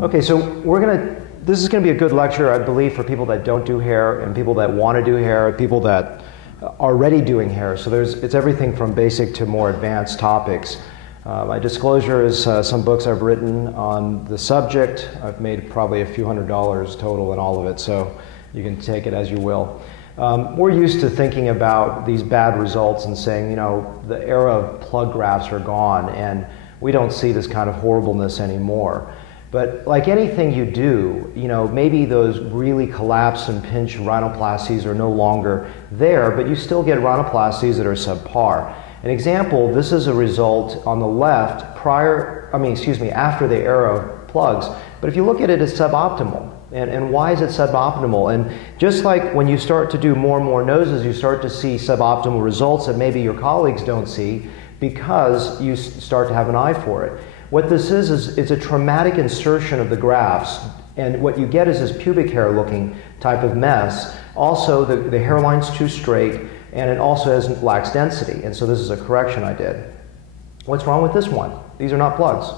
Okay, so this is gonna be a good lecture, I believe, for people that don't do hair and people that want to do hair, people that are already doing hair. So it's everything from basic to more advanced topics. My disclosure is some books I've written on the subject. I've made probably a few $100s total in all of it, so you can take it as you will. We're used to thinking about these bad results and saying, you know, the era of plug grafts are gone and we don't see this kind of horribleness anymore. But like anything you do, you know, maybe those really collapsed and pinched rhinoplasties are no longer there, but you still get rhinoplasties that are subpar. An example, this is a result on the left after the era of plugs. But if you look at it, it's suboptimal. And why is it suboptimal? And just like when you start to do more and more noses, you start to see suboptimal results that maybe your colleagues don't see because you start to have an eye for it. What this is it's a traumatic insertion of the grafts, and what you get is this pubic hair looking type of mess. Also, the hairline's too straight, and it also lacks density, and so this is a correction I did. What's wrong with this one? These are not plugs.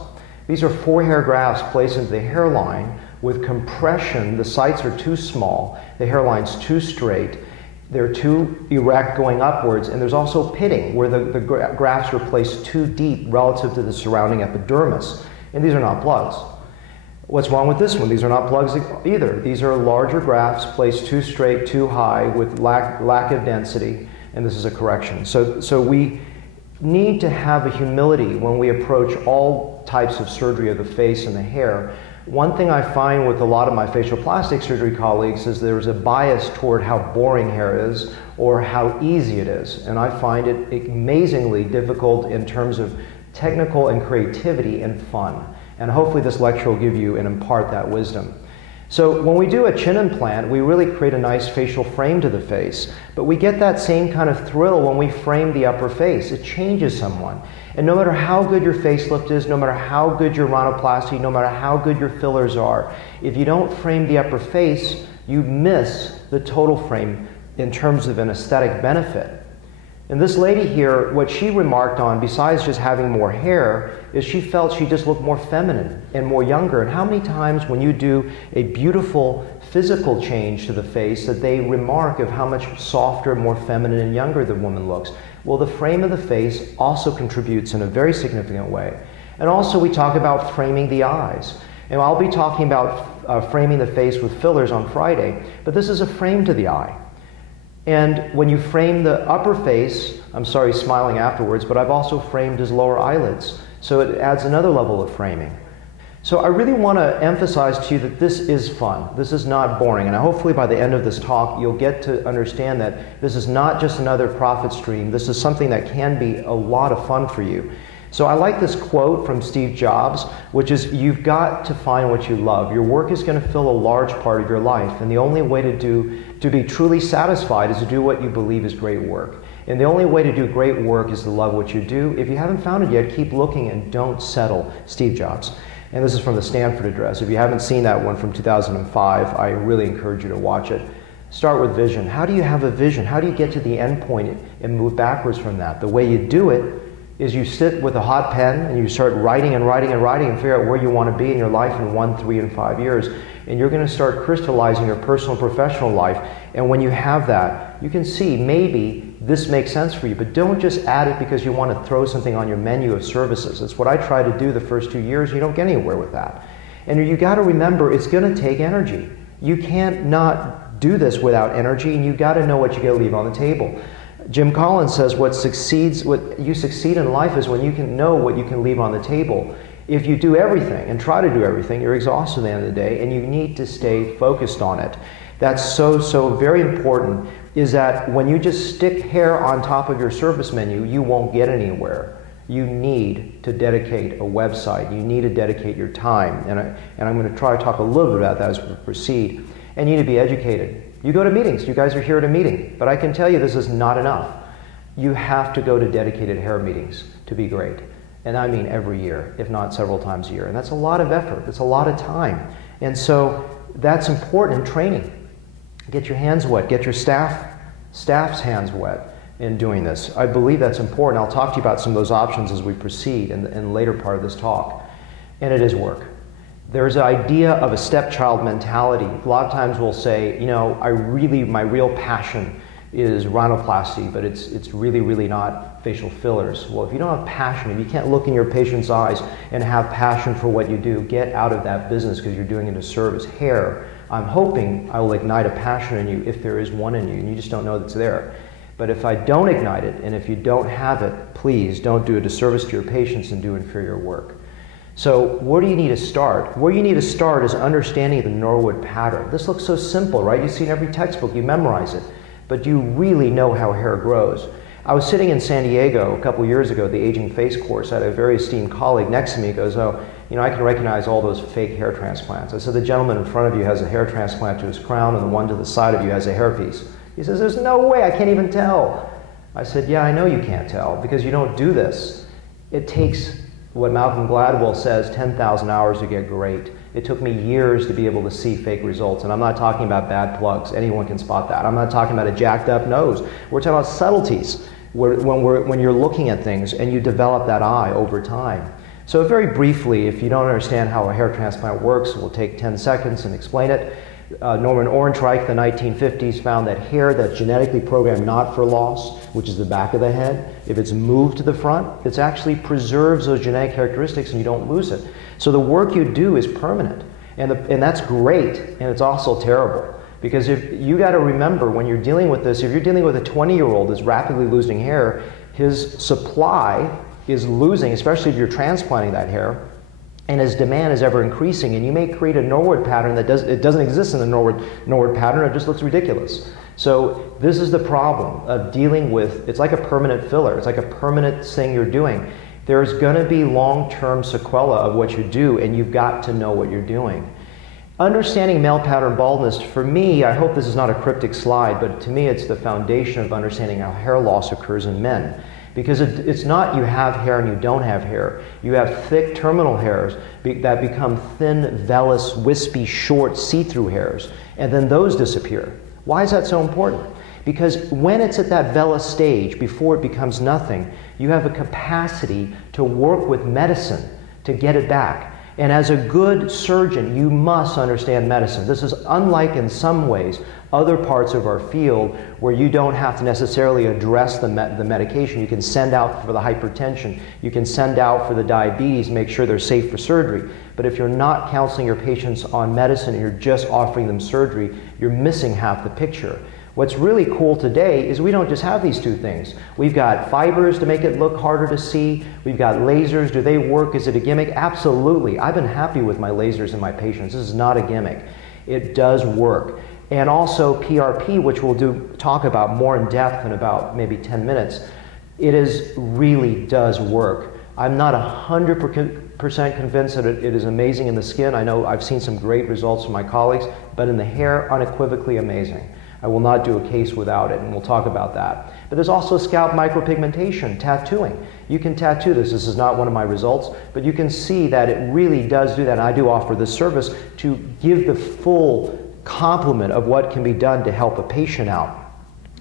These are 4 hair grafts placed into the hairline with compression. The sites are too small, the hairline's too straight, they're too erect going upwards, and there's also pitting where the grafts are placed too deep relative to the surrounding epidermis, and these are not plugs. What's wrong with this one? These are not plugs either. These are larger grafts placed too straight, too high, with lack of density, and this is a correction. So we need to have a humility when we approach all types of surgery of the face and the hair. One thing I find with a lot of my facial plastic surgery colleagues is there's a bias toward how boring hair is or how easy it is. And I find it amazingly difficult in terms of technical and creativity and fun. And hopefully this lecture will give you and impart that wisdom. So when we do a chin implant, we really create a nice facial frame to the face. But we get that same kind of thrill when we frame the upper face. It changes someone. And no matter how good your facelift is, no matter how good your rhinoplasty, no matter how good your fillers are, if you don't frame the upper face, you miss the total frame in terms of an aesthetic benefit. And this lady here, what she remarked on, besides just having more hair, is she felt she just looked more feminine and more younger. And how many times when you do a beautiful physical change to the face that they remark of how much softer, more feminine and younger the woman looks? Well, the frame of the face also contributes in a very significant way. And also we talk about framing the eyes. And I'll be talking about framing the face with fillers on Friday, but this is a frame to the eye. And when you frame the upper face, I'm sorry, smiling afterwards, but I've also framed his lower eyelids. So it adds another level of framing. So I really want to emphasize to you that this is fun. This is not boring. And hopefully by the end of this talk, you'll get to understand that this is not just another profit stream. This is something that can be a lot of fun for you. So I like this quote from Steve Jobs, which is, you've got to find what you love. Your work is going to fill a large part of your life, and the only way to be truly satisfied is to do what you believe is great work. And the only way to do great work is to love what you do. If you haven't found it yet, keep looking and don't settle. Steve Jobs. And this is from the Stanford address. If you haven't seen that one from 2005, I really encourage you to watch it. Start with vision. How do you have a vision? How do you get to the end point and move backwards from that? The way you do it is you sit with a hot pen and you start writing and writing and writing and figure out where you want to be in your life in 1, 3, and 5 years. And you're going to start crystallizing your personal and professional life. And when you have that, you can see maybe this makes sense for you, but don't just add it because you want to throw something on your menu of services. It's what I try to do the first 2 years. You don't get anywhere with that. And you got to remember, it's going to take energy. You can't not do this without energy, and you got to know what you got to leave on the table. Jim Collins says what you succeed in life is when you can know what you can leave on the table. If you do everything and try to do everything, you're exhausted at the end of the day, and you need to stay focused on it. That's so very important, is that when you just stick hair on top of your service menu, you won't get anywhere. You need to dedicate a website. You need to dedicate your time. And I'm going to try to talk a little bit about that as we proceed. And you need to be educated. You go to meetings. You guys are here at a meeting. But I can tell you this is not enough. You have to go to dedicated hair meetings to be great. And I mean every year, if not several times a year. And that's a lot of effort. It's a lot of time. And so that's important in training. Get your hands wet. Get your staff's hands wet in doing this. I believe that's important. I'll talk to you about some of those options as we proceed in the later part of this talk. And it is work. There's an idea of a stepchild mentality. A lot of times we'll say, you know, my real passion is rhinoplasty, but it's really not facial fillers. Well, if you don't have passion, if you can't look in your patient's eyes and have passion for what you do, get out of that business because you're doing it a service. Hair, I'm hoping I will ignite a passion in you if there is one in you, and you just don't know that's there. But if I don't ignite it, and if you don't have it, please don't do a disservice to your patients and do inferior work. So where do you need to start? Where you need to start is understanding the Norwood pattern. This looks so simple, right? You see in every textbook, you memorize it, but do you really know how hair grows? I was sitting in San Diego a couple years ago, the Aging Face course. I had a very esteemed colleague next to me who goes, oh, you know, I can recognize all those fake hair transplants. I said, the gentleman in front of you has a hair transplant to his crown, and the one to the side of you has a hairpiece. He says, there's no way, I can't even tell. I said, yeah, I know you can't tell because you don't do this. It takes what Malcolm Gladwell says, 10,000 hours to get great. It took me years to be able to see fake results, and I'm not talking about bad plugs. Anyone can spot that. I'm not talking about a jacked up nose. We're talking about subtleties when you're looking at things and you develop that eye over time. So very briefly, if you don't understand how a hair transplant works, we'll take 10 seconds and explain it. Norman Ohrenreich, the 1950s, found that hair that's genetically programmed not for loss, which is the back of the head, if it's moved to the front, it actually preserves those genetic characteristics and you don't lose it. So the work you do is permanent, and that's great, and it's also terrible. Because if you got to remember when you're dealing with this, if you're dealing with a 20-year-old that's rapidly losing hair, his supply is losing, especially if you're transplanting that hair, and his demand is ever increasing, and you may create a Norwood pattern that doesn't exist in the Norwood pattern, it just looks ridiculous. So this is the problem of dealing with, it's like a permanent filler, it's like a permanent thing you're doing. There's going to be long-term sequela of what you do, and you've got to know what you're doing. Understanding male pattern baldness, for me, I hope this is not a cryptic slide, but to me it's the foundation of understanding how hair loss occurs in men. Because it's not you have hair and you don't have hair. You have thick terminal hairs that become thin, vellus, wispy, short, see-through hairs, and then those disappear. Why is that so important? Because when it's at that vellus stage, before it becomes nothing, you have a capacity to work with medicine to get it back. And as a good surgeon, you must understand medicine. This is unlike in some ways other parts of our field where you don't have to necessarily address the medication. You can send out for the hypertension. You can send out for the diabetes, make sure they're safe for surgery. But if you're not counseling your patients on medicine and you're just offering them surgery, you're missing half the picture. What's really cool today is we don't just have these two things. We've got fibers to make it look harder to see. We've got lasers. Do they work? Is it a gimmick? Absolutely. I've been happy with my lasers in my patients. This is not a gimmick. It does work. And also PRP, which we'll talk about more in depth in about maybe 10 minutes, it really does work. I'm not 100% convinced that it is amazing in the skin. I know I've seen some great results from my colleagues, but in the hair, unequivocally amazing. I will not do a case without it, and we'll talk about that. But there's also scalp micropigmentation, tattooing. You can tattoo this. This is not one of my results, but you can see that it really does do that. And I do offer this service to give the full complement of what can be done to help a patient out.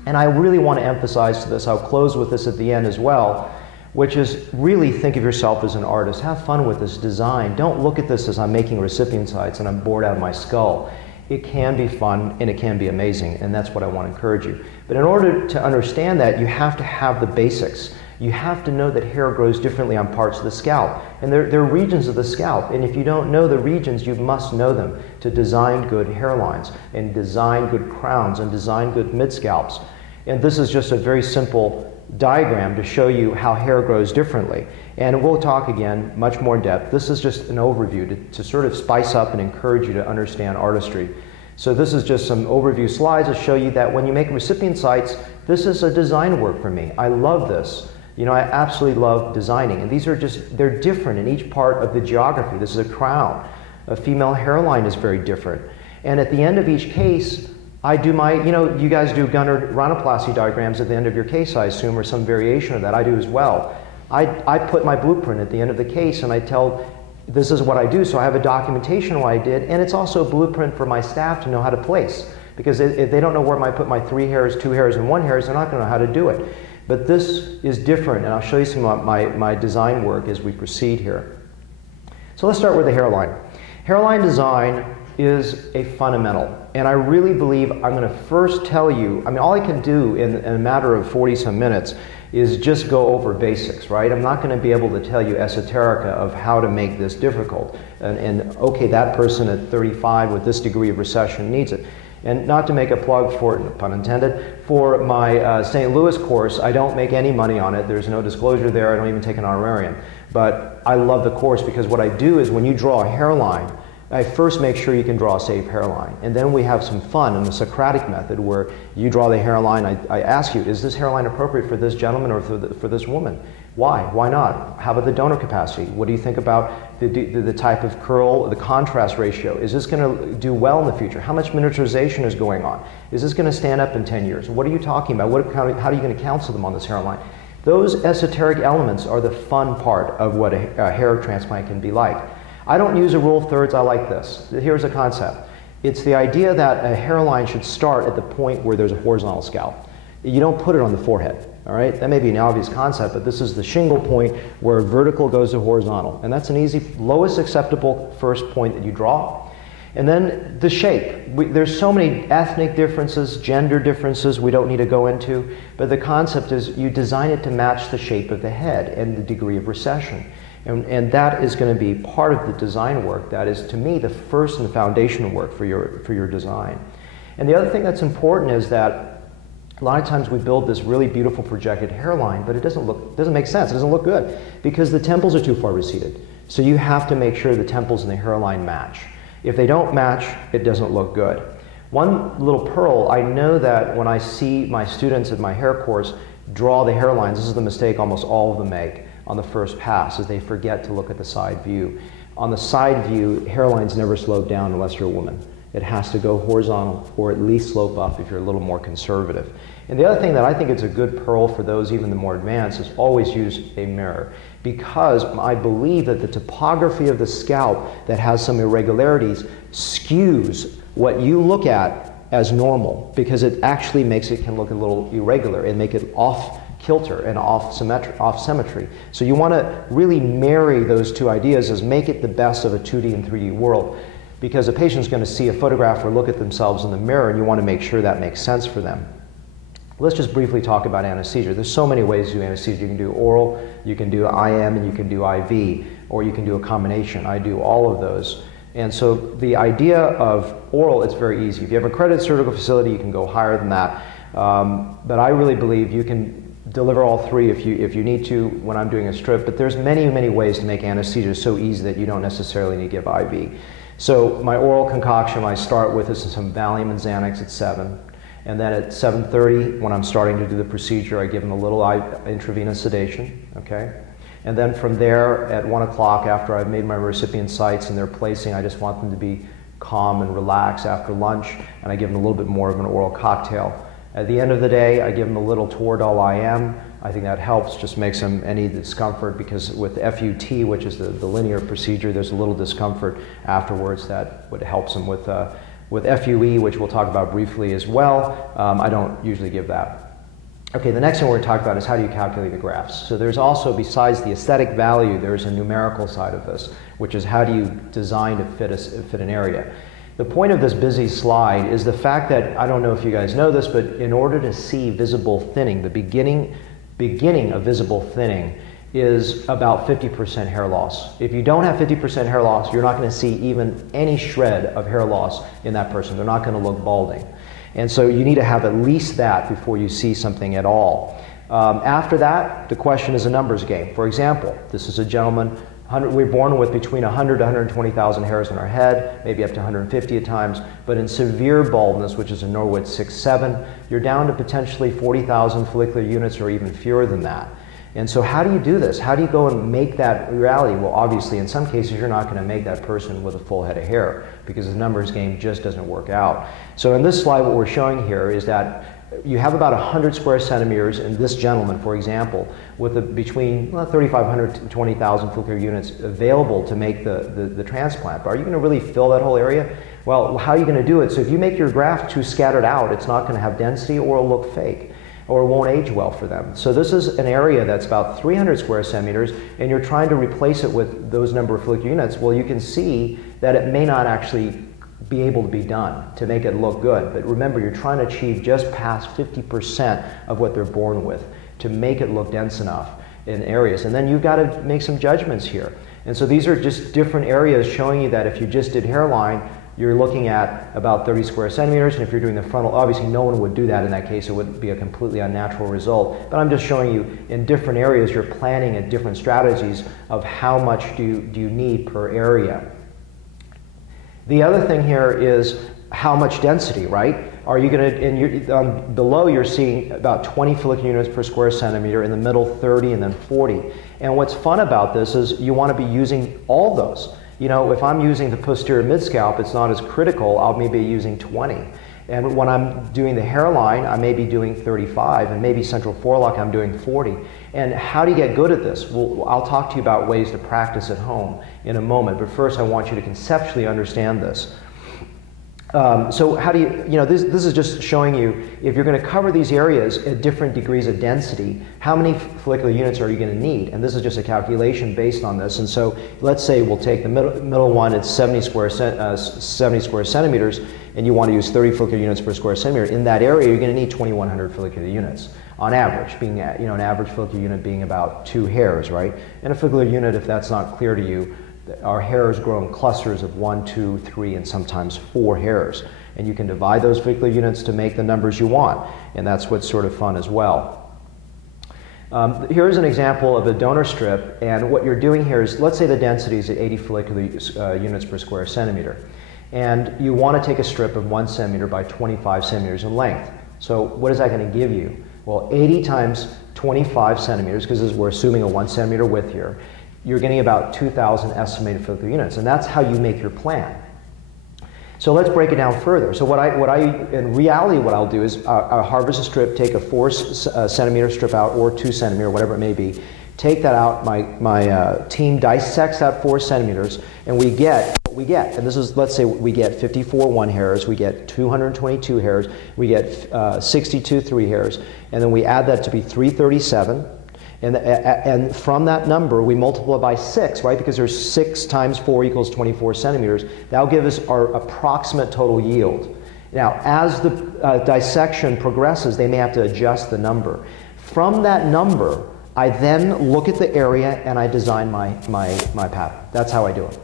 And I really want to emphasize to this, I'll close with this at the end as well, which is really think of yourself as an artist. Have fun with this design. Don't look at this as I'm making recipient sites and I'm bored out of my skull. It can be fun and it can be amazing, and that's what I want to encourage you. But in order to understand that, you have to have the basics. You have to know that hair grows differently on parts of the scalp, and there are regions of the scalp, and if you don't know the regions, you must know them to design good hairlines, and design good crowns, and design good mid-scalps. And this is just a very simple diagram to show you how hair grows differently. And we'll talk again much more in depth. This is just an overview to sort of spice up and encourage you to understand artistry. So this is just some overview slides to show you that when you make recipient sites, this is a design work for me. I love this. You know, I absolutely love designing. And these are just, they're different in each part of the geography. This is a crown. A female hairline is very different. And at the end of each case, I do my, you know, you guys do Gunnar rhinoplasty diagrams at the end of your case, I assume, or some variation of that. I do as well. I put my blueprint at the end of the case and I tell, this is what I do, so I have a documentation of what I did, and it's also a blueprint for my staff to know how to place. Because if they don't know where I put my 3 hairs, 2 hairs, and 1 hair, they're not going to know how to do it. But this is different, and I'll show you some of my design work as we proceed here. So let's start with the hairline. Hairline design is a fundamental, and I really believe I'm going to first tell you, I mean, all I can do in a matter of 40-some minutes is just go over basics, right? I'm not going to be able to tell you esoterica of how to make this difficult. And okay, that person at 35 with this degree of recession needs it. And not to make a plug for, pun intended, for my St. Louis course, I don't make any money on it. There's no disclosure there. I don't even take an honorarium. But I love the course because what I do is when you draw a hairline, I first make sure you can draw a safe hairline. And then we have some fun in the Socratic method where you draw the hairline. I ask you, is this hairline appropriate for this gentleman or for this woman? Why? Why not? How about the donor capacity? What do you think about the type of curl, the contrast ratio? Is this going to do well in the future? How much miniaturization is going on? Is this going to stand up in 10 years? What are you talking about? How are you going to counsel them on this hairline? Those esoteric elements are the fun part of what a hair transplant can be like. I don't use a rule of thirds. I like this. Here's a concept. It's the idea that a hairline should start at the point where there's a horizontal scalp. You don't put it on the forehead, all right? That may be an obvious concept, but this is the shingle point where vertical goes to horizontal. And that's an easy, lowest acceptable first point that you draw. And then the shape. There's so many ethnic differences, gender differences we don't need to go into, but the concept is you design it to match the shape of the head and the degree of recession. And that is going to be part of the design work. That is, to me, the first and foundational work for your design. And the other thing that's important is that a lot of times we build this really beautiful projected hairline, but it doesn't make sense. It doesn't look good because the temples are too far receded. So you have to make sure the temples and the hairline match. If they don't match, it doesn't look good. One little pearl, I know that when I see my students at my hair course draw the hairlines, this is the mistake almost all of them make on the first pass, is they forget to look at the side view. On the side view, hairlines never slope down unless you're a woman. It has to go horizontal or at least slope up if you're a little more conservative. And the other thing that I think is a good pearl for those even the more advanced is always use a mirror, because I believe that the topography of the scalp that has some irregularities skews what you look at as normal, because it actually makes it can look a little irregular and make it off kilter and off symmetry. So you want to really marry those two ideas as make it the best of a 2D and 3D world, because a patient's going to see a photograph or look at themselves in the mirror and you want to make sure that makes sense for them. Let's just briefly talk about anesthesia. There's so many ways to do anesthesia. You can do oral, you can do IM, and you can do IV, or you can do a combination. I do all of those. And so the idea of oral, it's very easy. If you have a accredited surgical facility, you can go higher than that. But I really believe you can deliver all three if you need to when I'm doing a strip, but there's many, many ways to make anesthesia so easy that you don't necessarily need to give IV. So my oral concoction, I start with is some Valium and Xanax at 7, and then at 7:30, when I'm starting to do the procedure, I give them a little intravenous sedation, okay? And then from there, at 1 o'clock, after I've made my recipient sites and they're placing, I just want them to be calm and relaxed after lunch, and I give them a little bit more of an oral cocktail. At the end of the day, I give them a little Toradol IM. I think that helps, just makes them any discomfort, because with FUT, which is the linear procedure, there's a little discomfort afterwards that would help them with FUE, which we'll talk about briefly as well. I don't usually give that. Okay, the next thing we're going to talk about is how do you calculate the grafts. So there's also, besides the aesthetic value, there's a numerical side of this, which is how do you design to fit an area. The point of this busy slide is the fact that, I don't know if you guys know this, but in order to see visible thinning, the beginning of visible thinning is about 50% hair loss. If you don't have 50% hair loss, you're not going to see even any shred of hair loss in that person. They're not going to look balding. And so you need to have at least that before you see something at all. After that, the question is a numbers game. For example, this is a gentleman, we're born with between 100 to 120,000 hairs on our head, maybe up to 150 at times, but in severe baldness, which is a Norwood 6-7, you're down to potentially 40,000 follicular units or even fewer than that. And so how do you do this? How do you go and make that reality? Well, obviously, in some cases, you're not going to make that person with a full head of hair because the numbers game just doesn't work out. So in this slide, what we're showing here is that you have about 100 square centimeters in this gentleman, for example, with between 3,500 to 20,000 follicular units available to make the transplant. But are you going to really fill that whole area? Well, how are you going to do it? So if you make your graft too scattered out, it's not going to have density or it'll look fake. or won't age well for them. So this is an area that's about 300 square centimeters, and you're trying to replace it with those number of follicular units. Well, you can see that it may not actually be able to be done to make it look good. But remember, you're trying to achieve just past 50% of what they're born with to make it look dense enough in areas. And then you've got to make some judgments here. And so these are just different areas showing you that if you just did hairline, you're looking at about 30 square centimeters, and if you're doing the frontal, obviously no one would do that in that case. It would be a completely unnatural result. But I'm just showing you in different areas, you're planning at different strategies of how much do you need per area. The other thing here is how much density, right? Are you going to, below you're seeing about 20 follicular units per square centimeter, in the middle 30, and then 40. And what's fun about this is you want to be using all those. You know, if I'm using the posterior mid-scalp, it's not as critical. I'll maybe be using 20. And when I'm doing the hairline, I may be doing 35, and maybe central forelock, I'm doing 40. And how do you get good at this? Well, I'll talk to you about ways to practice at home in a moment, but first I want you to conceptually understand this. So how do this is just showing you, if you're going to cover these areas at different degrees of density, how many follicular units are you going to need? And this is just a calculation based on this. And so let's say we'll take the middle one, it's 70 square centimeters, and you want to use 30 follicular units per square centimeter. In that area, you're going to need 2,100 follicular units on average, being an average follicular unit being about 2 hairs, right? And a follicular unit, if that's not clear to you, our hairs grow in clusters of 1, 2, 3, and sometimes 4 hairs. And you can divide those follicular units to make the numbers you want. And that's what's sort of fun as well. Here's an example of a donor strip. And what you're doing here is, let's say the density is at 80 follicular units per square centimeter. And you want to take a strip of 1 centimeter by 25 centimeters in length. So what is that going to give you? Well, 80 times 25 centimeters, because we're assuming a 1 centimeter width here, you're getting about 2,000 estimated follicular units, and that's how you make your plan. So let's break it down further. So in reality, what I'll do is I'll harvest a strip, take a 4 centimeter strip out, or 2 centimeter, whatever it may be, take that out, my team dissects that 4 centimeters, and we get what we get. And this is, let's say we get 54 1 hairs, we get 222 hairs, we get 62 3 hairs, and then we add that to be 337. And from that number, we multiply by 6, right? Because there's 6 times 4 equals 24 centimeters. That'll give us our approximate total yield. Now, as the dissection progresses, they may have to adjust the number. From that number, I then look at the area and I design my pattern. That's how I do it.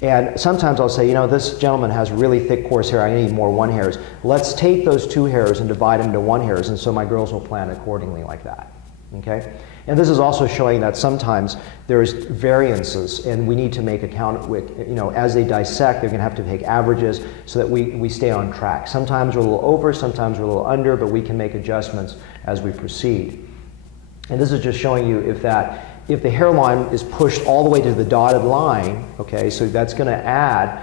And sometimes I'll say, this gentleman has really thick, coarse hair. I need more 1 hairs. Let's take those 2 hairs and divide them into 1 hairs. And so my girls will plan accordingly like that. Okay? And this is also showing that sometimes there's variances, and we need to make account with, as they dissect, they're going to have to take averages so that we stay on track. Sometimes we're a little over, sometimes we're a little under, but we can make adjustments as we proceed. And this is just showing you if the hairline is pushed all the way to the dotted line, okay, so that's going to add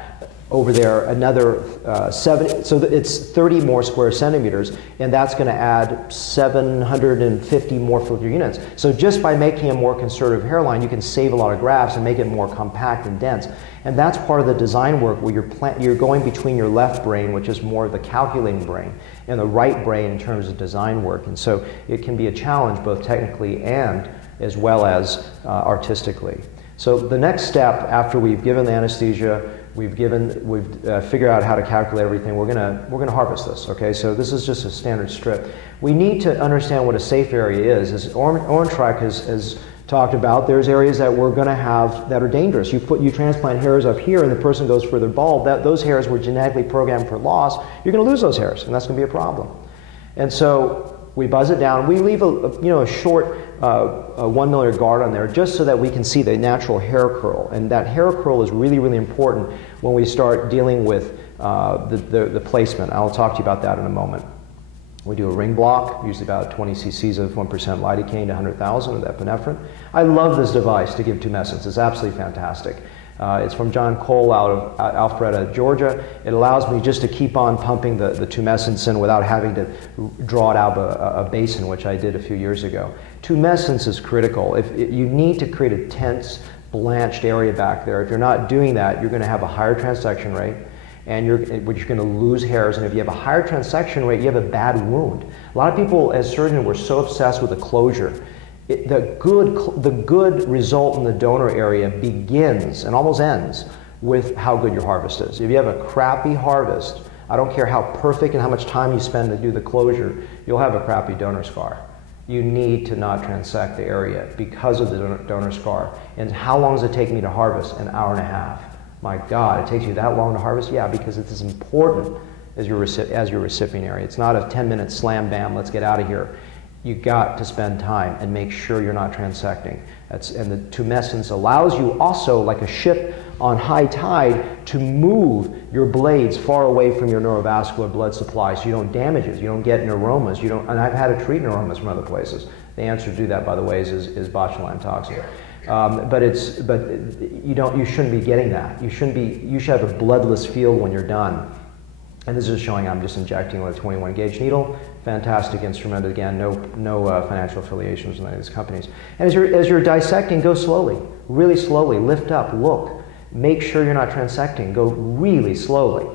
over there another 7, so it's 30 more square centimeters, and that's going to add 750 more follicular units. So just by making a more conservative hairline, you can save a lot of grafts and make it more compact and dense. And that's part of the design work where you're going between your left brain, which is more of the calculating brain, and the right brain in terms of design work. And so it can be a challenge both technically and as well as artistically. So the next step after we've given the anesthesia, we've figured out how to calculate everything, we're gonna harvest this, okay? So this is just a standard strip. We need to understand what a safe area is. As Orange Track has talked about, there's areas that we're gonna have that are dangerous. You transplant hairs up here and the person goes further bald, those hairs were genetically programmed for loss, you're gonna lose those hairs, and that's gonna be a problem. And so we buzz it down. We leave a short 1 millimeter guard on there just so that we can see the natural hair curl. And that hair curl is really, really important when we start dealing with the placement. I'll talk to you about that in a moment. We do a ring block, usually about 20 cc's of 1% lidocaine to 100,000 of epinephrine. I love this device to give tumescence. It's absolutely fantastic. It's from John Cole out of Alpharetta, Georgia. It allows me just to keep on pumping the tumescence in without having to draw it out of a basin, which I did a few years ago. Tumescence is critical. You need to create a tense, blanched area back there. If you're not doing that, you're going to have a higher transection rate. and you're going to lose hairs. And if you have a higher transection rate, you have a bad wound. A lot of people as surgeons were so obsessed with the closure. The good result in the donor area begins and almost ends with how good your harvest is. If you have a crappy harvest, I don't care how perfect and how much time you spend to do the closure, you'll have a crappy donor scar. You need to not transect the area because of the donor scar. And how long does it take me to harvest? An hour and a half. My God, it takes you that long to harvest? Yeah, because it's as important as your recipient area. It's not a 10-minute slam bam, let's get out of here. You got to spend time and make sure you're not transecting. And the tumescence allows you also, like a ship on high tide, to move your blades far away from your neurovascular blood supply so you don't damage it, you don't get neuromas, and I've had to treat neuromas from other places. The answer to do that, by the way, is botulinum toxin. You shouldn't be getting that. You should have a bloodless field when you're done. And this is showing I'm just injecting with a 21 gauge needle. Fantastic instrument. Again, no financial affiliations with any of these companies. And as you're dissecting, go slowly, really slowly. Lift up, look. Make sure you're not transecting. Go really slowly.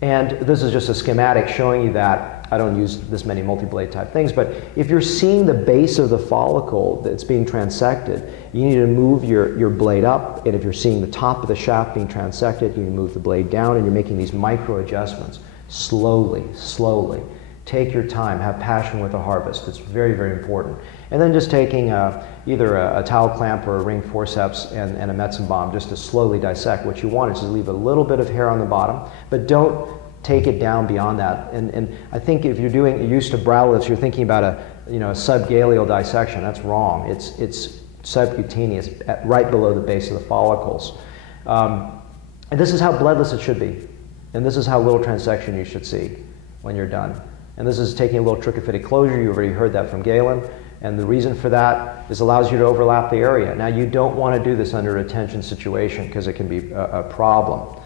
And this is just a schematic showing you that. I don't use this many multi-blade type things, but if you're seeing the base of the follicle that's being transected, you need to move your blade up, and if you're seeing the top of the shaft being transected, you need to move the blade down, and you're making these micro adjustments. Slowly, slowly. Take your time, have passion with the harvest. It's very, very important. And then just taking either a towel clamp or a ring forceps and a medicine bomb just to slowly dissect. What you want is to leave a little bit of hair on the bottom, but don't take it down beyond that. And I think if you're used to brow lifts, you're thinking about a subgaleal dissection. That's wrong. It's subcutaneous, right below the base of the follicles. And this is how bloodless it should be. And this is how little transection you should see when you're done. And this is taking a little trichophytic closure. You already heard that from Galen. And the reason for that is it allows you to overlap the area. Now, you don't want to do this under a tension situation because it can be a problem.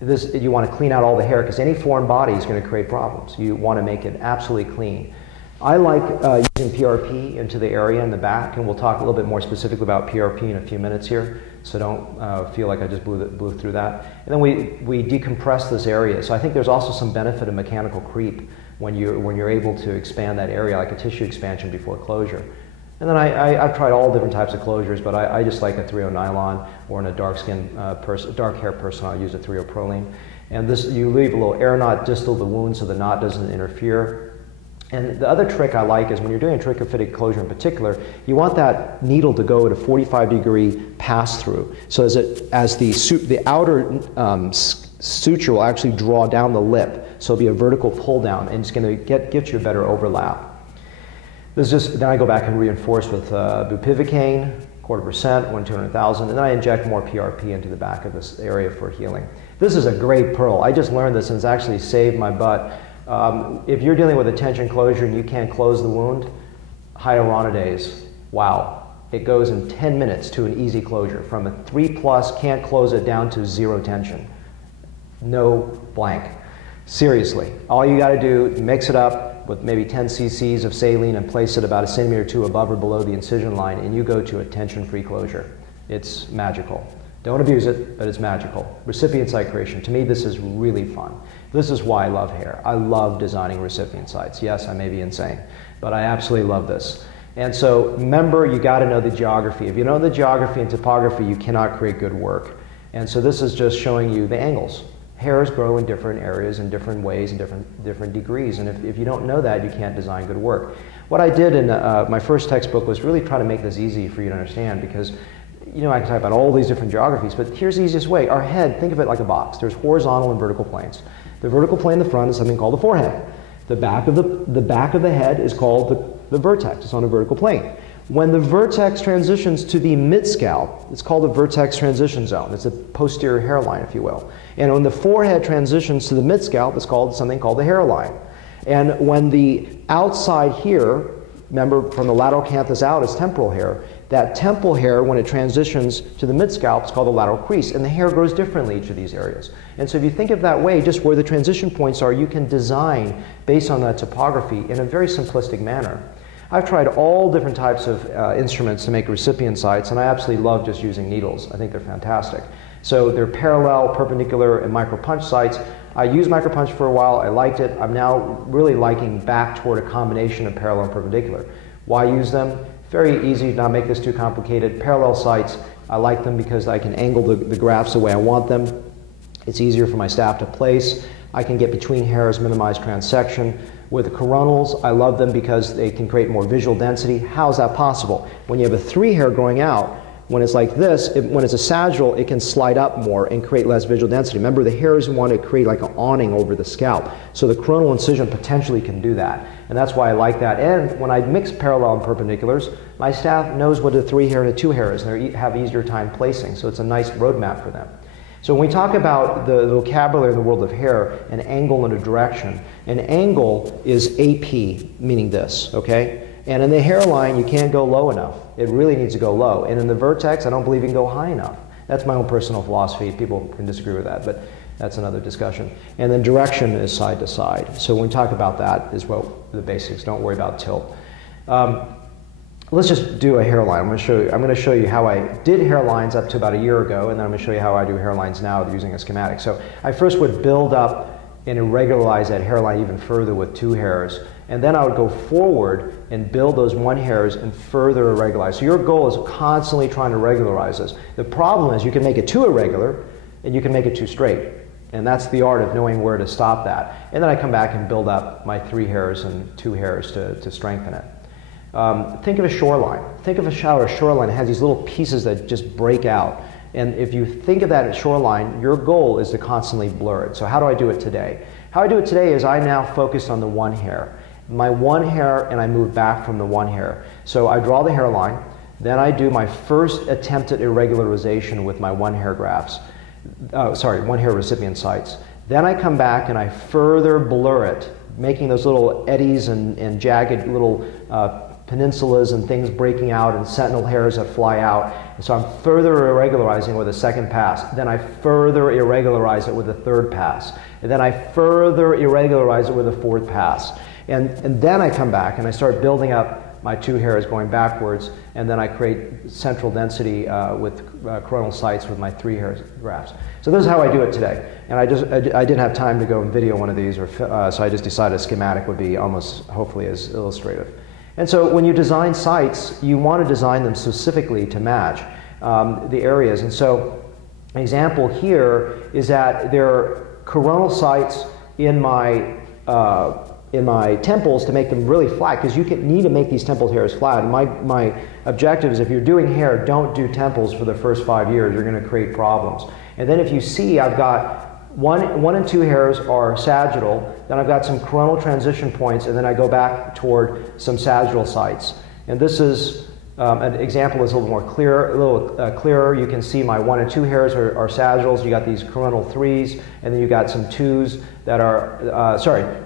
You want to clean out all the hair because any foreign body is going to create problems. You want to make it absolutely clean. I like using PRP into the area in the back, and we'll talk a little bit more specifically about PRP in a few minutes here, so don't feel like I just blew through that. And then we decompress this area. So I think there's also some benefit of mechanical creep when you're able to expand that area, like a tissue expansion before closure. And then I've tried all different types of closures, but I just like a 3/0 nylon, or in a dark hair person, I'll use a 3/0 Prolene. And this, you leave a little air knot distal to the wound so the knot doesn't interfere. And the other trick I like is when you're doing a trichophytic closure in particular, you want that needle to go at a 45-degree pass-through. So as the outer suture will actually draw down the lip, so it'll be a vertical pull down, and it's going to get you a better overlap. Then I go back and reinforce with bupivacaine, 0.25%, 1/200,000, and then I inject more PRP into the back of this area for healing. This is a great pearl. I just learned this and it's actually saved my butt. If you're dealing with a tension closure and you can't close the wound, hyaluronidase, wow. It goes in 10 minutes to an easy closure. From a 3+, can't close it, down to 0 tension. No blank. Seriously, all you got to do, mix it up with maybe 10 cc's of saline and place it about 1 centimeter or 2 above or below the incision line, and you go to a tension-free closure. It's magical. Don't abuse it, but it's magical. Recipient site creation. To me, this is really fun. This is why I love hair. I love designing recipient sites. Yes, I may be insane, but I absolutely love this. And so remember, you got to know the geography. If you know the geography and topography, you cannot create good work. And so this is just showing you the angles. Hairs grow in different areas in different ways and different degrees. And if you don't know that, you can't design good work. What I did in my first textbook was really try to make this easy for you to understand, because I can talk about all these different geographies, but here's the easiest way. Our head, think of it like a box. There's horizontal and vertical planes. The vertical plane in the front is something called the forehead. The back of the head is called the vertex. It's on a vertical plane. When the vertex transitions to the mid-scalp, it's called the vertex transition zone. It's a posterior hairline, if you will. And when the forehead transitions to the mid-scalp, it's called something called the hairline. And when the outside here, remember from the lateral canthus out is temporal hair, that temporal hair, when it transitions to the mid-scalp, is called the lateral crease, and the hair grows differently each of these areas. And so if you think of that way, just where the transition points are, you can design based on that topography in a very simplistic manner. I've tried all different types of instruments to make recipient sites, and I absolutely love just using needles. I think they're fantastic. So they're parallel, perpendicular, and micropunch sites. I used micropunch for a while, I liked it. I'm now really liking back toward a combination of parallel and perpendicular. Why use them? Very easy, not make this too complicated. Parallel sites, I like them because I can angle the grafts the way I want them. It's easier for my staff to place. I can get between hairs, minimize transection. With the coronals, I love them because they can create more visual density. How is that possible? When you have a 3 hair growing out, when it's like this, when it's a sagittal, it can slide up more and create less visual density. Remember, the hairs want to create like an awning over the scalp. So the coronal incision potentially can do that. And that's why I like that. And when I mix parallel and perpendiculars, my staff knows what a 3 hair and a 2 hair is, and they have easier time placing. So it's a nice roadmap for them. So when we talk about the vocabulary in the world of hair, an angle and a direction, an angle is AP, meaning this, okay? And in the hairline, you can't go low enough. It really needs to go low. And in the vertex, I don't believe you can go high enough. That's my own personal philosophy. People can disagree with that, but that's another discussion. And then direction is side to side. So when we talk about that is what the basics. Don't worry about tilt. Let's just do a hairline. I'm going to show you how I did hairlines up to about a year ago, and then I'm going to show you how I do hairlines now using a schematic. So I first would build up and irregularize that hairline even further with 2 hairs. And then I would go forward and build those 1 hairs and further irregularize. So your goal is constantly trying to regularize this. The problem is you can make it too irregular and you can make it too straight. And that's the art of knowing where to stop that. And then I come back and build up my 3 hairs and 2 hairs to strengthen it. Think of a shoreline. Think of a shoreline. It has these little pieces that just break out. And if you think of that as shoreline, your goal is to constantly blur it. So how do I do it today? How I do it today is I now focus on the 1 hair. My 1 hair, and I move back from the 1 hair. So I draw the hairline, then I do my first attempt at irregularization with my 1 hair grafts. 1 hair recipient sites. Then I come back and I further blur it, making those little eddies and jagged little peninsulas and things breaking out and sentinel hairs that fly out. And so I'm further irregularizing with a 2nd pass. Then I further irregularize it with a 3rd pass. And then I further irregularize it with a 4th pass. And then I come back and I start building up my 2 hairs going backwards, and then I create central density with coronal sites with my 3 hair grafts. So this is how I do it today. And I didn't have time to go and video one of these, so I just decided a schematic would be almost, hopefully, as illustrative. And so when you design sites, you want to design them specifically to match the areas. And so an example here is that there are coronal sites in my temples to make them really flat, because you need to make these temple hairs flat. And my objective is, if you're doing hair, don't do temples for the first 5 years. You're going to create problems. And then if you see, I've got 1 and 2 hairs are sagittal, then I've got some coronal transition points, and then I go back toward some sagittal sites. And this is an example that's a little more clearer. You can see my 1 and 2 hairs are sagittals. You got these coronal 3s, and then you got some 2s that are,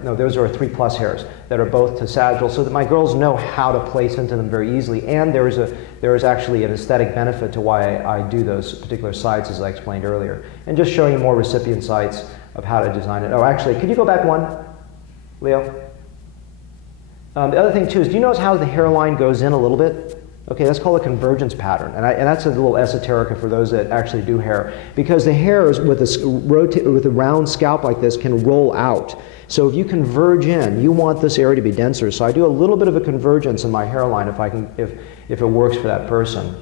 those are 3+ hairs that are both to sagittal, so that my girls know how to place into them very easily. And there is actually an aesthetic benefit to why I do those particular sites, as I explained earlier. And just showing you more recipient sites of how to design it. Oh, actually, could you go back 1, Leo? The other thing too is, do you notice how the hairline goes in a little bit? Okay, that's called a convergence pattern, and that's a little esoteric for those that actually do hair, because the hairs with a round scalp like this can roll out. So if you converge in, you want this area to be denser. So I do a little bit of a convergence in my hairline if it works for that person.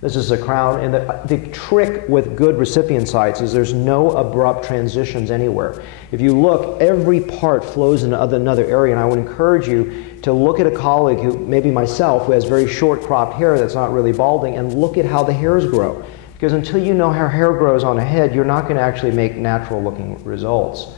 This is a crown, and the trick with good recipient sites is there's no abrupt transitions anywhere. If you look, every part flows into another area, and I would encourage you to look at a colleague, who maybe myself, who has very short cropped hair that's not really balding, and look at how the hairs grow. Because until you know how hair grows on a head, you're not going to actually make natural looking results.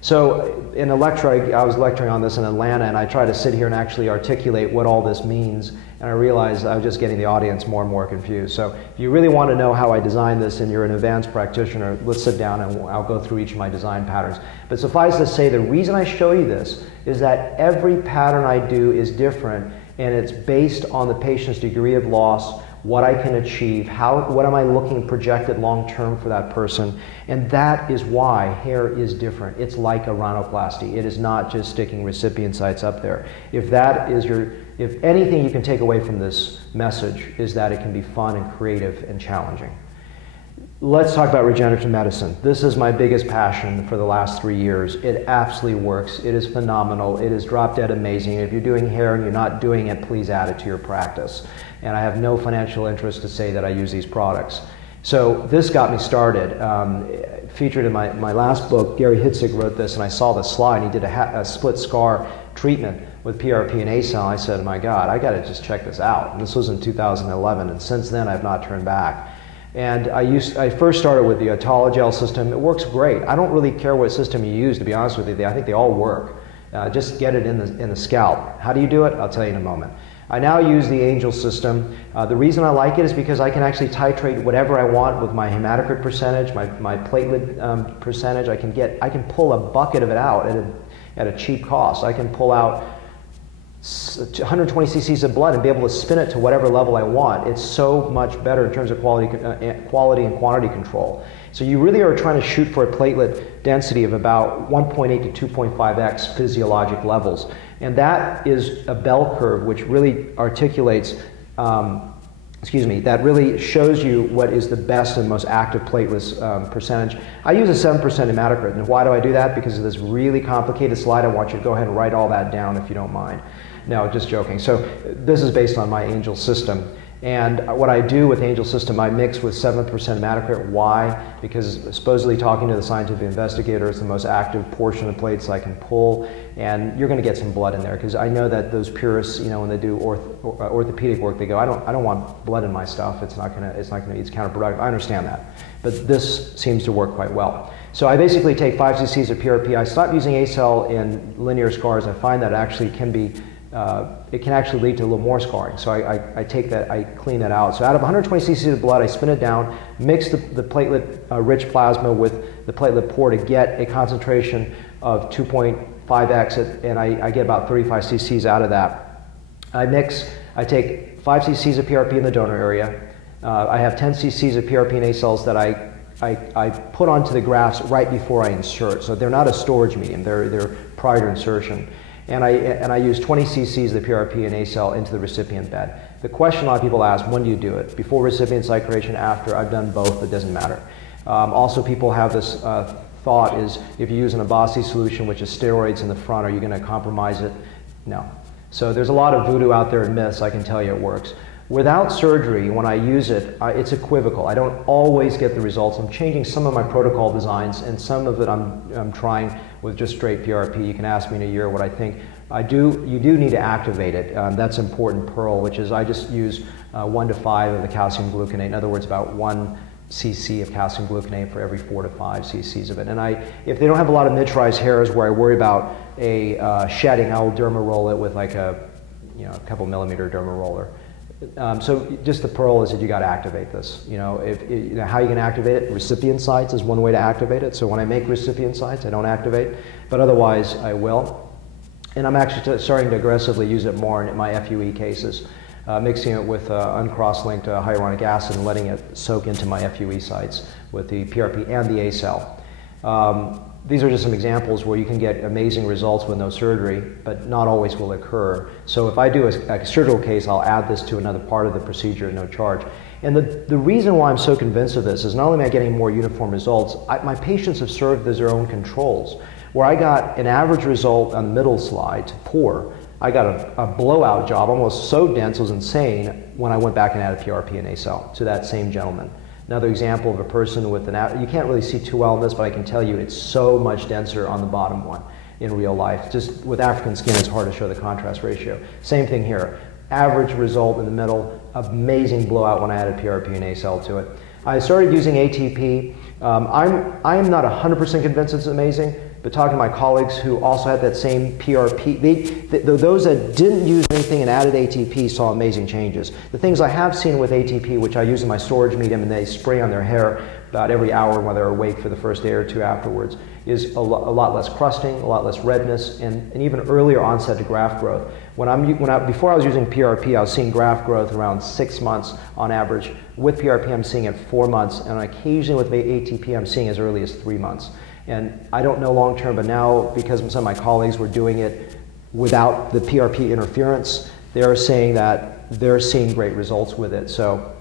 So in a lecture, I was lecturing on this in Atlanta, and I tried to sit here and actually articulate what all this means, and I realized I was just getting the audience more and more confused. So if you really want to know how I design this and you're an advanced practitioner, let's sit down and I'll go through each of my design patterns. But suffice to say, the reason I show you this is that every pattern I do is different, and it's based on the patient's degree of loss, what I can achieve, what am I looking projected long term for that person. And that is why hair is different. It's like a rhinoplasty. It is not just sticking recipient sites up there. If anything you can take away from this message is that it can be fun and creative and challenging. Let's talk about regenerative medicine. This is my biggest passion for the last 3 years. It absolutely works. It is phenomenal. It is drop dead amazing. If you're doing hair and you're not doing it, please add it to your practice. And I have no financial interest to say that I use these products. So this got me started. Featured in my last book, Gary Hitzig wrote this, and I saw the slide. He did a split scar treatment with PRP and ACell. I said, my God, I got to just check this out. And this was in 2011, and since then I've not turned back. And I first started with the autogel system. It works great. I don't really care what system you use, to be honest with you. I think they all work. Just get it in the scalp. How do you do it? I'll tell you in a moment. I now use the Angel system. The reason I like it is because I can actually titrate whatever I want with my hematocrit percentage, my platelet percentage. I can pull a bucket of it out at a cheap cost. I can pull out 120 cc's of blood and be able to spin it to whatever level I want. It's so much better in terms of quality and quantity control. So you really are trying to shoot for a platelet density of about 1.8 to 2.5x physiologic levels. And that is a bell curve which really articulates, that really shows you what is the best and most active platelets percentage. I use a 7% hematocrit. And why do I do that? Because of this really complicated slide. I want you to go ahead and write all that down if you don't mind. No, just joking. So this is based on my Angel system. And what I do with Angel system, I mix with 7% hematocrit. Why? Because supposedly talking to the scientific investigator, it's the most active portion of plates I can pull, and you're going to get some blood in there. Because I know that those purists, when they do orthopedic work, they go, I don't want blood in my stuff. It's counterproductive. I understand that, but this seems to work quite well. So I basically take 5 cc's of PRP. I stopped using ACell in linear scars. I find that actually can be it can actually lead to a little more scarring. So I take that, I clean that out. So out of 120 cc's of blood, I spin it down, mix the platelet-rich plasma with the platelet pore to get a concentration of 2.5x, and I get about 35 cc's out of that. I take 5 cc's of PRP in the donor area. I have 10 cc's of PRP and ACells that I put onto the grafts right before I insert. So they're not a storage medium, they're prior to insertion. And I use 20 cc's of PRP and ACell into the recipient bed. The question a lot of people ask, when do you do it? Before recipient site creation, after? I've done both, it doesn't matter. Also, people have this thought is, if you use an Abasi solution, which is steroids in the front, are you going to compromise it? No. So there's a lot of voodoo out there and myths. I can tell you it works. Without surgery, when I use it, it's equivocal. I don't always get the results. I'm changing some of my protocol designs, and some of it I'm trying with just straight PRP. You can ask me in a year what I think. You do need to activate it. That's important pearl, which is I just use 1 to 5 of the calcium gluconate. In other words, about 1 cc of calcium gluconate for every 4 to 5 cc's of it. And if they don't have a lot of mid-rise hairs where I worry about a shedding, I'll derma roll it with like a couple millimeter derma roller. So just the pearl is that you got to activate this. How you can activate it? Recipient sites is one way to activate it. So when I make recipient sites, I don't activate, but otherwise I will. And I'm actually starting to aggressively use it more in my FUE cases, mixing it with uncross-linked hyaluronic acid and letting it soak into my FUE sites with the PRP and the ACell. These are just some examples where you can get amazing results with no surgery, but not always will occur. So if I do a surgical case, I'll add this to another part of the procedure at no charge. And the reason why I'm so convinced of this is not only am I getting more uniform results, my patients have served as their own controls. Where I got an average result on the middle slide to poor, I got a blowout job, almost so dense it was insane, when I went back and added PRP and ACell to that same gentleman. Another example of a person with you can't really see too well in this, but I can tell you it's so much denser on the bottom one in real life. Just with African skin, it's hard to show the contrast ratio. Same thing here. Average result in the middle, amazing blowout when I added PRP and ACell to it. I started using ATP. I'm not 100% convinced it's amazing, but talking to my colleagues who also had that same PRP, those that didn't use anything and added ATP saw amazing changes. The things I have seen with ATP, which I use in my storage medium and they spray on their hair about every hour while they're awake for the first day or two afterwards, is a lot less crusting, a lot less redness, and even earlier onset to graft growth. Before I was using PRP, I was seeing graft growth around 6 months on average. With PRP, I'm seeing it 4 months, and occasionally with ATP, I'm seeing as early as 3 months. And I don't know long term, but now because some of my colleagues were doing it without the PRP interference, they're saying that they're seeing great results with it. So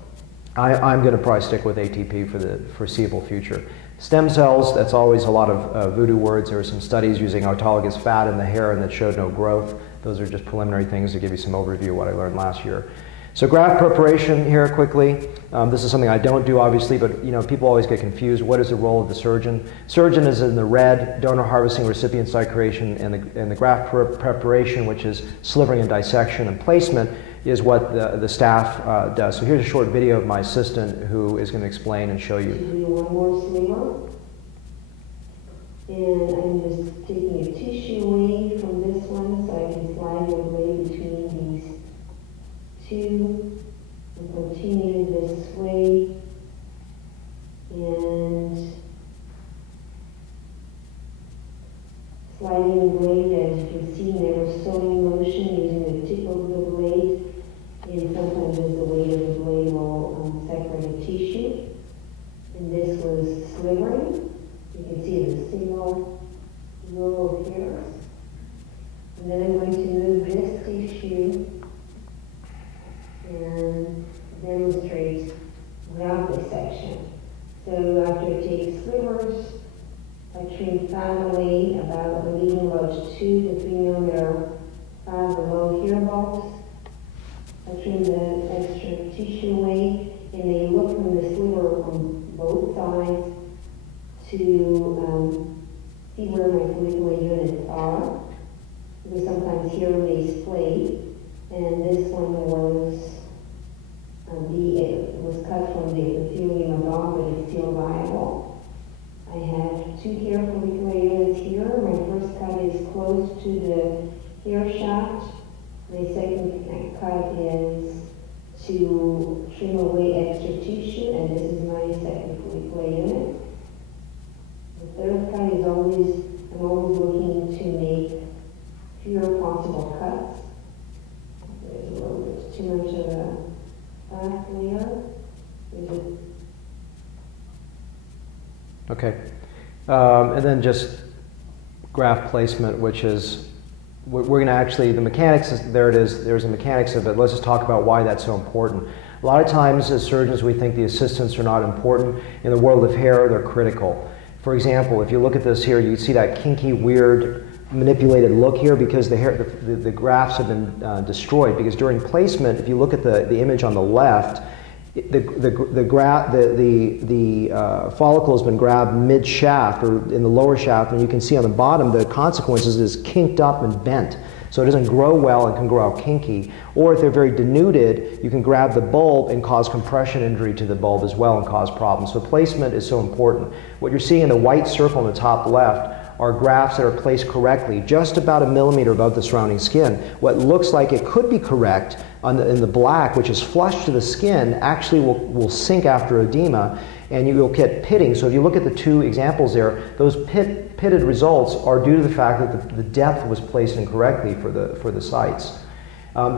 I'm going to probably stick with ATP for the foreseeable future. Stem cells, that's always a lot of voodoo words. There were some studies using autologous fat in the hair and that showed no growth. Those are just preliminary things to give you some overview of what I learned last year. So graft preparation here quickly. This is something I don't do obviously, but people always get confused. What is the role of the surgeon? Surgeon is in the red, donor harvesting, recipient site creation, and the graft preparation, which is slivering and dissection and placement, is what the staff does. So here's a short video of my assistant who is going to explain and show you. Do one more sliver. And I'm just taking a tissue away from this one so I can slide the blade between these two and continue this way. And sliding the blade, as you can see, never sewing motion using the tip of the blade. And sometimes as the weight of the blade will separate the tissue. And this was slivering. You can see it's a single row of hairs. And then I'm going to move this tissue and demonstrate graft dissection. So after I take slivers, I trim fat away about a leading lodge 2 to 3 millimeter fat below hair bulbs. I trim the extra tissue away, and they look from the sliver on both sides to see where my follicular units are. Because sometimes here they splay, and this one was cut from the epithelium above, but it's still viable. I have 2 hair follicular units here. My first cut is close to the hair shaft. My second cut is to trim away extra tissue, and this is my second follicular unit. The third cut is I'm always looking to make fewer possible cuts. There's a little bit too much of a fat layer. Okay. And then just graft placement, which is, we're going to actually, the mechanics, there it is, there's the mechanics of it. Let's just talk about why that's so important. A lot of times as surgeons we think the assistants are not important. In the world of hair, they're critical. For example, if you look at this here, you see that kinky, weird, manipulated look here because the grafts have been destroyed. Because during placement, if you look at the image on the left, the follicle has been grabbed mid-shaft or in the lower shaft, and you can see on the bottom the consequences is kinked up and bent. So it doesn't grow well and can grow out kinky. Or if they're very denuded, you can grab the bulb and cause compression injury to the bulb as well and cause problems. So placement is so important. What you're seeing in the white circle on the top left are grafts that are placed correctly, just about 1 millimeter above the surrounding skin. What looks like it could be correct in the black, which is flush to the skin, actually will sink after edema, and you'll get pitting. So if you look at the 2 examples there, those pitted results are due to the fact that the depth was placed incorrectly for the sites.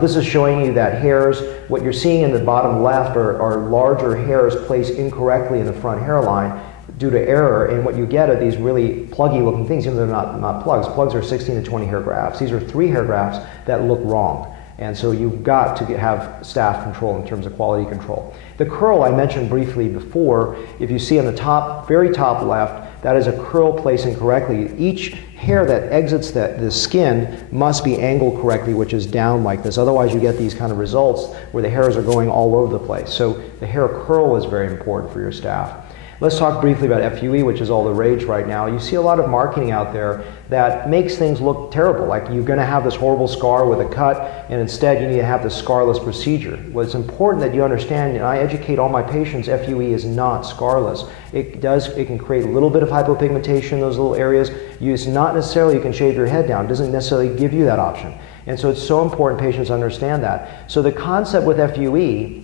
This is showing you that hairs, what you're seeing in the bottom left are larger hairs placed incorrectly in the front hairline due to error, and what you get are these really pluggy looking things, even though they're not plugs. Plugs are 16 to 20 hair grafts. These are 3 hair grafts that look wrong. And so you've got to have staff control in terms of quality control. The curl I mentioned briefly before, if you see on the top, very top left, that is a curl placed incorrectly. Each hair that exits the skin must be angled correctly, which is down like this. Otherwise you get these kind of results where the hairs are going all over the place. So the hair curl is very important for your staff. Let's talk briefly about FUE, which is all the rage right now. You see a lot of marketing out there that makes things look terrible, like you're going to have this horrible scar with a cut, and instead you need to have this scarless procedure. Well, it's important that you understand, and I educate all my patients, FUE is not scarless. It can create a little bit of hypopigmentation in those little areas. It's not necessarily you can shave your head down. It doesn't necessarily give you that option. And so it's so important patients understand that. So the concept with FUE,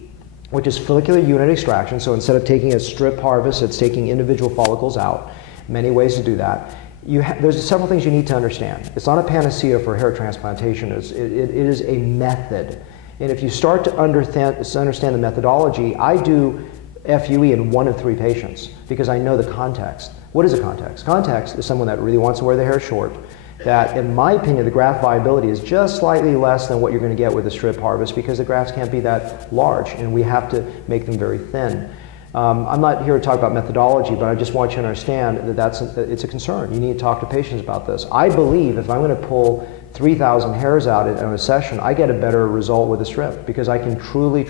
which is follicular unit extraction, so instead of taking a strip harvest, it's taking individual follicles out. Many ways to do that. There's several things you need to understand. It's not a panacea for hair transplantation. It is a method. And if you start to understand the methodology, I do FUE in 1 of 3 patients because I know the context. What is a context? Context is someone that really wants to wear their hair short. that, in my opinion, the graft viability is just slightly less than what you're going to get with a strip harvest because the grafts can't be that large and we have to make them very thin. I'm not here to talk about methodology, but I just want you to understand that it's a concern. You need to talk to patients about this. I believe if I'm going to pull 3,000 hairs out in a session, I get a better result with a strip because I can truly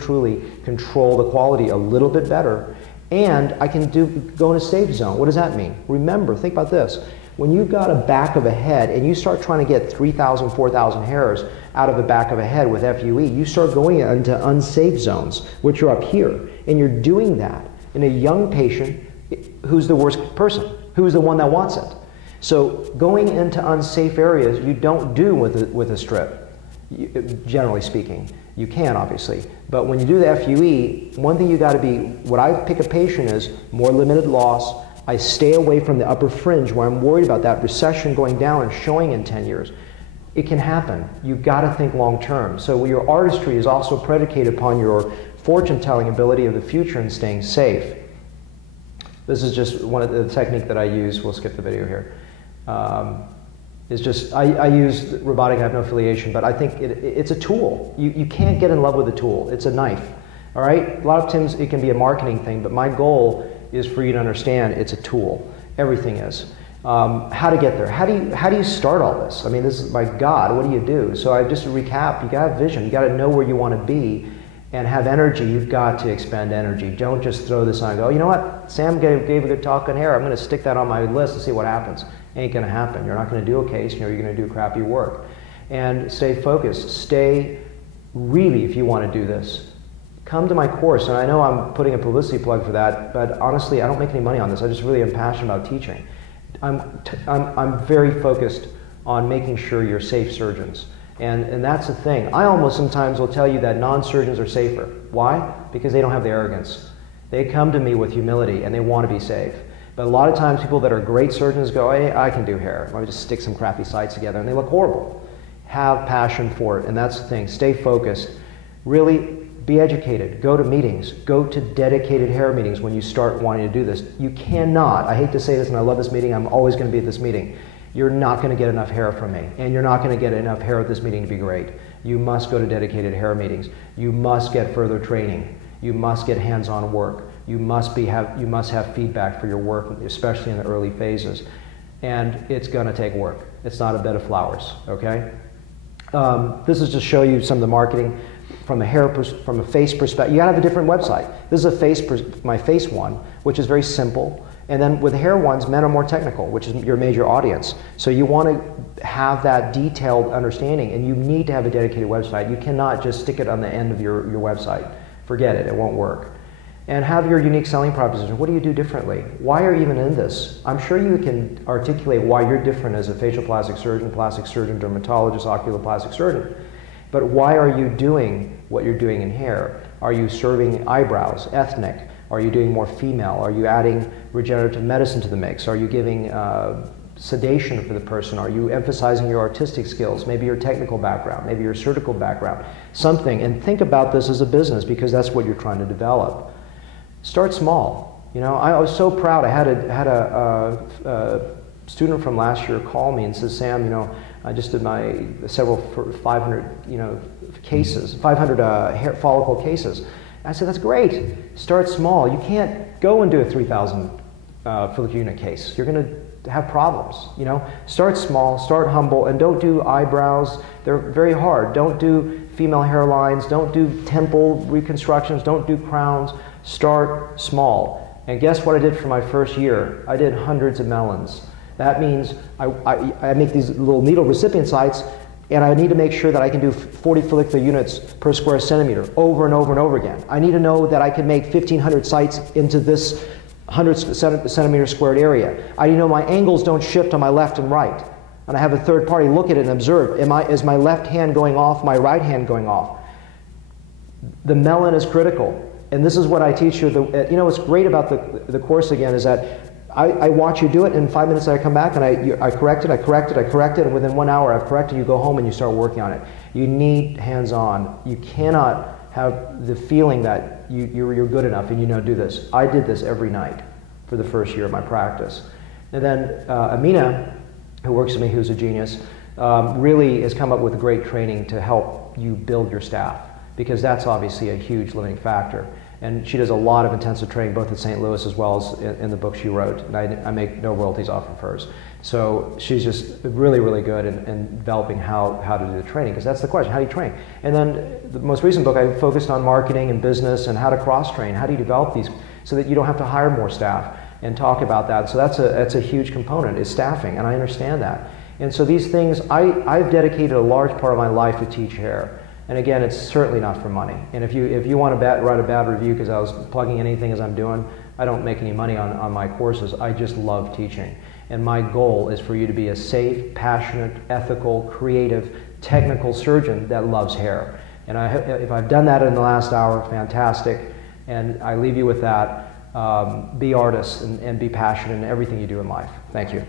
control the quality a little bit better, and I can go in a safe zone. What does that mean? Remember, think about this. When you've got a back of a head and you start trying to get 3,000, 4,000 hairs out of the back of a head with FUE, you start going into unsafe zones, which are up here, and you're doing that in a young patient who's the worst person, who's the one that wants it. So going into unsafe areas, you don't do with a strip, generally speaking. You can, obviously. But when you do the FUE, one thing you got to be, what I pick a patient is more limited loss. I stay away from the upper fringe where I'm worried about that recession going down and showing in 10 years. It can happen. You've got to think long term. So your artistry is also predicated upon your fortune-telling ability of the future and staying safe. This is just one of the technique that I use. We'll skip the video here. It's just, I use robotic, I have no affiliation, but I think it's a tool. You can't get in love with a tool. It's a knife, all right? A lot of times it can be a marketing thing, but my goal is for you to understand it's a tool. Everything is. How to get there. How do you start all this? I mean, this is, my God, what do you do? So I just recap, you gotta have vision. You gotta know where you wanna be and have energy. You've got to expend energy. Don't just throw this on and go, you know what, Sam gave a good talk on hair. I'm gonna stick that on my list and see what happens. Ain't gonna happen. You're not gonna do a case, you're gonna do crappy work. And stay focused. Stay, really, if you wanna do this, come to my course. And I know I'm putting a publicity plug for that, but honestly, I don't make any money on this. I just really am passionate about teaching. I'm very focused on making sure you're safe surgeons. And that's the thing. I almost sometimes will tell you that non-surgeons are safer. Why? Because they don't have the arrogance. They come to me with humility and they want to be safe. But a lot of times people that are great surgeons go, hey, I can do hair. Let me just stick some crappy sites together, and they look horrible. Have passion for it, and that's the thing. Stay focused. Really be educated. Go to meetings. Go to dedicated hair meetings when you start wanting to do this. You cannot, I hate to say this and I love this meeting, I'm always going to be at this meeting. You're not going to get enough hair from me, and you're not going to get enough hair at this meeting to be great. You must go to dedicated hair meetings. You must get further training. You must get hands-on work. You must have feedback for your work, especially in the early phases. And it's going to take work. It's not a bed of flowers, okay? This is to show you some of the marketing from a face perspective. You got to have a different website. This is my face one, which is very simple. And then with hair ones, men are more technical, which is your major audience. So you want to have that detailed understanding, and you need to have a dedicated website. You cannot just stick it on the end of your website. Forget it, it won't work. And have your unique selling proposition. What do you do differently? Why are you even in this? I'm sure you can articulate why you're different as a facial plastic surgeon, dermatologist, oculoplastic surgeon. But why are you doing what you're doing in hair? Are you serving eyebrows, ethnic? Are you doing more female? Are you adding regenerative medicine to the mix? Are you giving sedation for the person? Are you emphasizing your artistic skills? Maybe your technical background, maybe your surgical background, something. And think about this as a business because that's what you're trying to develop. Start small. You know, I was so proud. I had a student from last year call me and says, Sam, you know, I just did my several 500, you know, cases, 500 hair follicle cases. I said, that's great. Start small. You can't go and do a 3,000 follicular unit case. You're going to have problems. You know, start small, start humble, and don't do eyebrows. They're very hard. Don't do female hairlines. Don't do temple reconstructions. Don't do crowns. Start small. And guess what I did for my first year? I did hundreds of melons. That means I make these little needle recipient sites, and I need to make sure that I can do 40 follicular units per square centimeter over and over and over again. I need to know that I can make 1,500 sites into this 100 centimeter squared area. I need to know my angles don't shift on my left and right. And I have a third party look at it and observe, is my left hand going off, my right hand going off? The melon is critical. And this is what I teach you. You know what's great about the course again is that I watch you do it, and in 5 minutes I come back and I correct it, and within 1 hour I've corrected, you go home and you start working on it. You need hands-on. You cannot have the feeling that you're good enough and you know do this. I did this every night for the first year of my practice. And then Amina, who works with me, who's a genius, really has come up with great training to help you build your staff, because that's obviously a huge limiting factor. And she does a lot of intensive training, both at St. Louis as well as in the book she wrote. And I make no royalties off of hers. So she's just really, really good in developing how to do the training, because that's the question, how do you train? And then the most recent book, I focused on marketing and business and how to cross-train. How do you develop these so that you don't have to hire more staff, and talk about that. So that's a huge component, is staffing, and I understand that. And so these things, I've dedicated a large part of my life to teach hair. And again, it's certainly not for money. And if you want to write a bad review because I was plugging anything as I'm doing, I don't make any money on my courses. I just love teaching. And my goal is for you to be a safe, passionate, ethical, creative, technical surgeon that loves hair. And if I've done that in the last hour, fantastic. And I leave you with that. Be artists and be passionate in everything you do in life. Thank you.